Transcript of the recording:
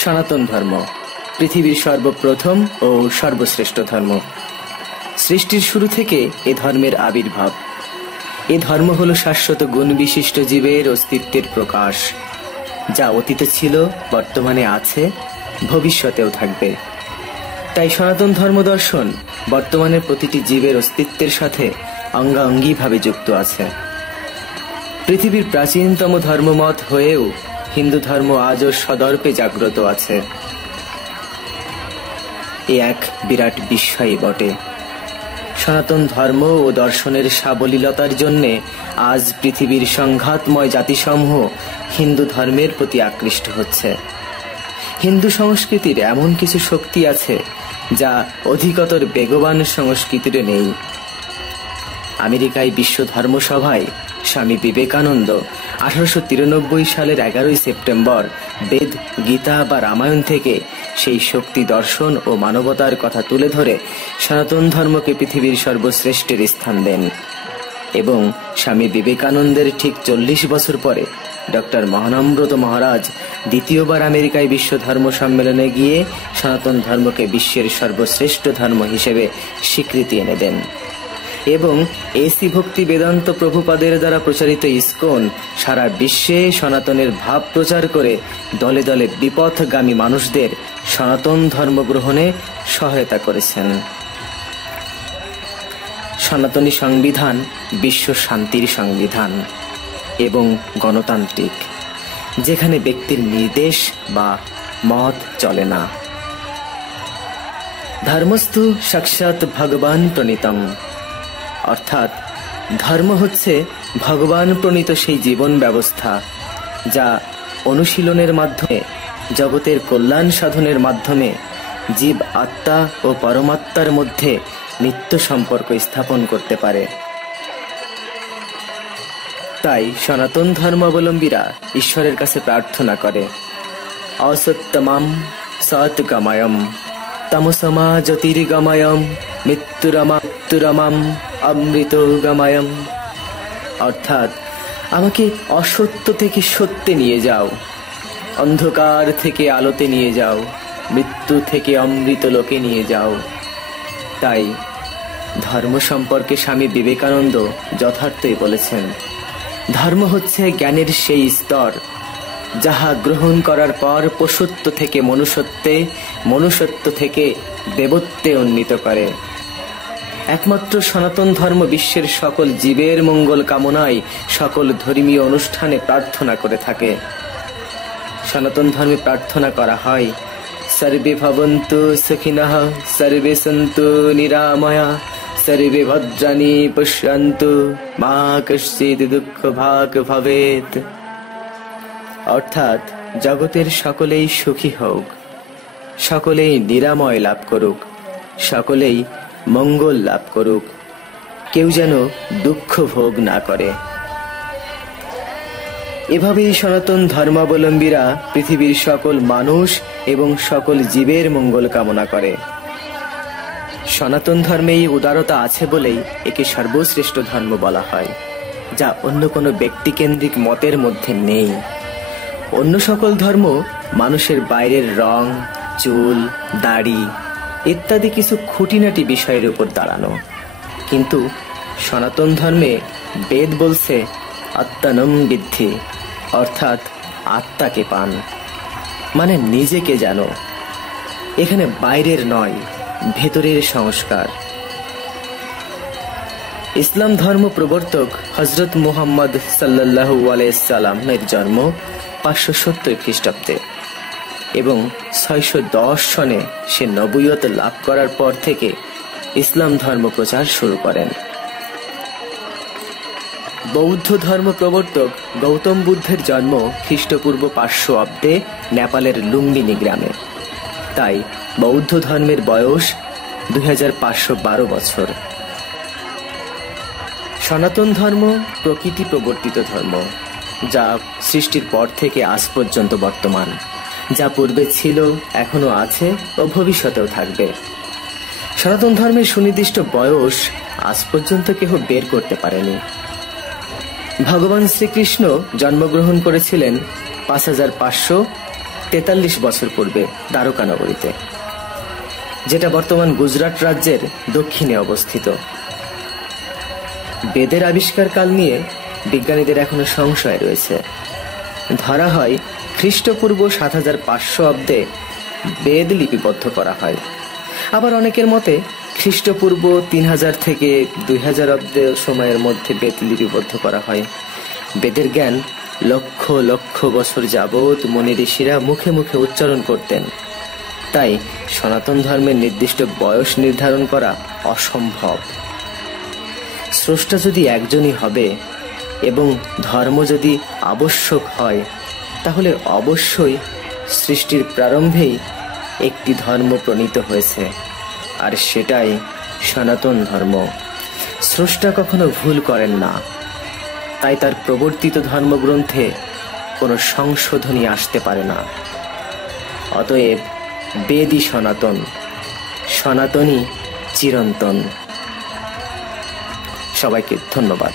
সনাতন ধর্ম পৃথিবীর সর্বপ্রথম ও সর্বশ্রেষ্ঠ ধর্ম। সৃষ্টির শুরু থেকে এ ধর্মের আবির্ভাব। এ ধর্ম হল শাশ্বত গুণ বিশিষ্ট জীবের অস্তিত্বের প্রকাশ, যা অতীতে ছিল, বর্তমানে আছে, ভবিষ্যতেও থাকবে। তাই সনাতন ধর্ম দর্শন বর্তমানে প্রতিটি জীবের অস্তিত্বের সাথে অঙ্গাঙ্গিভাবে যুক্ত আছে। পৃথিবীর প্রাচীনতম ধর্মমত হয়েও হিন্দু ধর্ম আজও সদর্পে জাগ্রত আছে। এ এক বিরাট বিস্ময়ই বটে। সনাতন ধর্ম ও দর্শনের সাবলীলতার জন্যে আজ পৃথিবীর সংঘাতময় জাতিসমূহ হিন্দু ধর্মের প্রতি আকৃষ্ট হচ্ছে। হিন্দু সংস্কৃতির এমন কিছু শক্তি আছে যা অধিকতর বেগবান সংস্কৃতির নেই। আমেরিকায় বিশ্ব ধর্মসভায় স্বামী বিবেকানন্দ 1893 সালের 11 সেপ্টেম্বর বেদ, গীতা বা রামায়ণ থেকে সেই শক্তি, দর্শন ও মানবতার কথা তুলে ধরে সনাতন ধর্মকে পৃথিবীর সর্বশ্রেষ্ঠের স্থান দেন। এবং স্বামী বিবেকানন্দের ঠিক 40 বছর পরে ডক্টর মহানম্রত মহারাজ দ্বিতীয়বার আমেরিকায় বিশ্ব ধর্ম সম্মেলনে গিয়ে সনাতন ধর্মকে বিশ্বের সর্বশ্রেষ্ঠ ধর্ম হিসেবে স্বীকৃতি এনে দেন। এবং এসি ভক্তি বেদান্ত প্রভুপাদের দ্বারা প্রচারিত ইসকন সারা বিশ্বে সনাতনের ভাব প্রচার করে দলে দলে বিপথগামী মানুষদের সনাতন ধর্ম গ্রহণে সহায়তা করেছেন। সনাতনী সংবিধান বিশ্ব শান্তির সংবিধান এবং গণতান্ত্রিক, যেখানে ব্যক্তির নির্দেশ বা মত চলে না। ধর্মস্তু সাক্ষাৎ ভগবান প্রণীতম, অর্থাৎ ধর্ম হচ্ছে ভগবান প্রণীত সেই জীবন ব্যবস্থা যা অনুশীলনের মাধ্যমে, জগতের কল্যাণ সাধনের মাধ্যমে জীব আত্মা ও পরমাত্মার মধ্যে নিত্য সম্পর্ক স্থাপন করতে পারে। তাই সনাতন ধর্মাবলম্বীরা ঈশ্বরের কাছে প্রার্থনা করে, অসত্যমাম সৎগময়ম তমসমা জ্যোতির্গময়ম মৃত্যুরমাম অমৃতগময়ম, অর্থাৎ আমাকে অসত্য থেকে সত্যে নিয়ে যাও, অন্ধকার থেকে আলোতে নিয়ে যাও, মৃত্যু থেকে অমৃত লোকে নিয়ে যাও। তাই ধর্ম সম্পর্কে স্বামী বিবেকানন্দ যথার্থই বলেছেন, ধর্ম হচ্ছে জ্ঞানের সেই স্তর যাহা গ্রহণ করার পর পশুত্ব থেকে মনুষ্যত্বে, মনুষ্যত্ব থেকে দেবত্বে উন্নীত করে। একমাত্র সনাতন ধর্ম বিশ্বের সকল জীবের মঙ্গল কামনায় সকল ধর্মীয় অনুষ্ঠানে প্রার্থনা করে থাকে। সনাতন ধর্মে প্রার্থনা করা হয়, সর্বে ভবন্তু সুখিনঃ, সর্বে সন্তু নিরাময়া, সর্বে ভদ্রাণি পশ্যন্তু, মা কশ্চিৎ দুঃখ ভাগ ভবেৎ, অর্থাৎ জগতের সকলেই সুখী হোক, সকলেই নিরাময় লাভ করুক, সকলেই মঙ্গল লাভ করুক, কেউ যেন দুঃখ ভোগ না করে। এভাবেই সনাতন ধর্মাবলম্বীরা পৃথিবীর সকল মানুষ এবং সকল জীবের মঙ্গল কামনা করে। সনাতন ধর্মেই উদারতা আছে বলেই একে সর্বশ্রেষ্ঠ ধর্ম বলা হয়, যা অন্য কোনো ব্যক্তিকেন্দ্রিক মতের মধ্যে নেই। অন্য সকল ধর্ম মানুষের বাইরের রং, চুল, দাড়ি ইত্যাদি কিছু খুঁটিনাটি বিষয়ের উপর দাঁড়ানো, কিন্তু সনাতন ধর্মে বেদ বলছে আত্মানম বিদ্ধি, অর্থাৎ আত্মাকে পান, মানে নিজেকে জানো। এখানে বাইরের নয়, ভেতরের সংস্কার। ইসলাম ধর্ম প্রবর্তক হযরত মুহাম্মদ সাল্লাল্লাহু আলাইহি সাল্লামের জন্ম 570 খ্রিস্টাব্দে এবং 610 সনে সে নবুয়ত লাভ করার পর থেকে ইসলাম ধর্ম প্রচার শুরু করেন। বৌদ্ধ ধর্ম প্রবর্তক গৌতম বুদ্ধের জন্ম খ্রিস্টপূর্ব 500 অব্দে নেপালের লুম্বিনী গ্রামে। তাই বৌদ্ধ ধর্মের বয়স 2512 বছর। সনাতন ধর্ম প্রকৃতি প্রবর্তিত ধর্ম, যা সৃষ্টির পর থেকে আজ পর্যন্ত বর্তমান, যা পূর্বে ছিল, এখনো আছে ও ভবিষ্যতেও থাকবে। সনাতন ধর্মের সুনির্দিষ্ট বয়স আজ পর্যন্ত কেউ বের করতে পারেনি। ভগবান শ্রীকৃষ্ণ জন্মগ্রহণ করেছিলেন 5500 43 বছর পূর্বে দ্বারকা নগরীতে, যেটা বর্তমান গুজরাট রাজ্যের দক্ষিণে অবস্থিত। বেদের আবিষ্কার কাল নিয়ে বিজ্ঞানীদের এখনো সংশয় রয়েছে। ধরা হয় খ্রিস্টপূর্ব 7500 অব্দে বেদ লিপিবদ্ধ করা হয়। আবার অনেকের মতে খ্রিস্টপূর্ব 3000 থেকে 2000 অব্দে সময়ের মধ্যে বেদ লিপিবদ্ধ করা হয়। বেদের জ্ঞান লক্ষ লক্ষ বছর যাবৎ মুনি ঋষিরা মুখে মুখে উচ্চারণ করতেন। তাই সনাতন ধর্মের নির্দিষ্ট বয়স নির্ধারণ করা অসম্ভব। স্রষ্টা যদি একজনই হবে এবং ধর্ম যদি আবশ্যক হয়, তাহলে অবশ্যই সৃষ্টির প্রারম্ভেই একটি ধর্ম প্রণীত হয়েছে, আর সেটাই সনাতন ধর্ম। স্রষ্টা কখনো ভুল করেন না, তাই তার প্রবর্তিত ধর্মগ্রন্থে কোনো সংশোধনী আসতে পারে না। অতএব বেদই সনাতন, সনাতনই চিরন্তন। সবাইকে ধন্যবাদ।